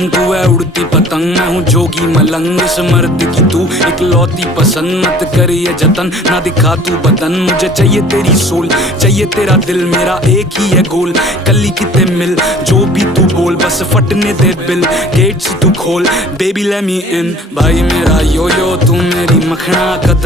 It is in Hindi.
वतन, तू है उड़ती पतंग, मैं हूँ जोगी मलंग। इस मर्द की तू इकलौती पसंद, मत कर ये जतन, ना दिखा तू बदन। मुझे चाहिए तेरी सोल, चाहिए तेरा दिल, मेरा एक ही है गोल। कली किते मिल, जो भी तू बोल, बस फटने दे बिल। गेट्स तू खोल, बेबी लेट मी इन। भाई मेरा यो यो, तू मेरी मखना।